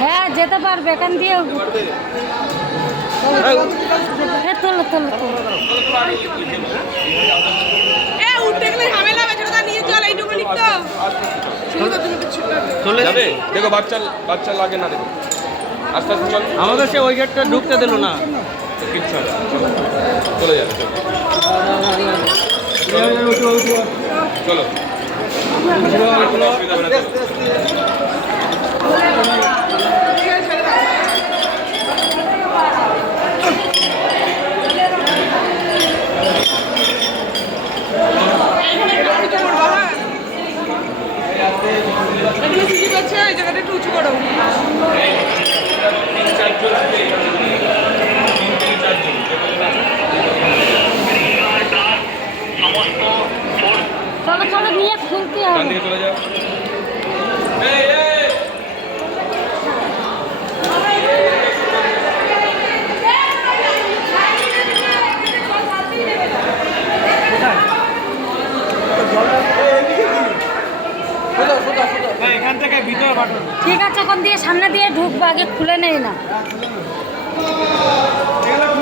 হ্যাঁ যেতে পারবে এখান দিয়ে তোলো তোলো তোলো উঠতে গেলে ঝামেলা হবে ছোটদা নিয়ে চল এইটুকু লিখতো চলে যাবে দেখো বাচ্চা বাচ্চা লাগে না দেখো আস্তে আস্তে চল আমাদের সে ওই গেটটা ঢুকতে দিল না কিচ্ছু হবে না, চলে যাবে চলো কোনো অসুবিধা হবে না এই জায়গাটা একটু উঁচু করো চলো চলো নিয়ে খুলতে ডান হবে দিকে চলে যাও এখান থেকে ভিতরে পাঠাবো ঠিক আছে এখন দিয়ে সামনে দিয়ে ঢুকবো আগে খুলে নেই না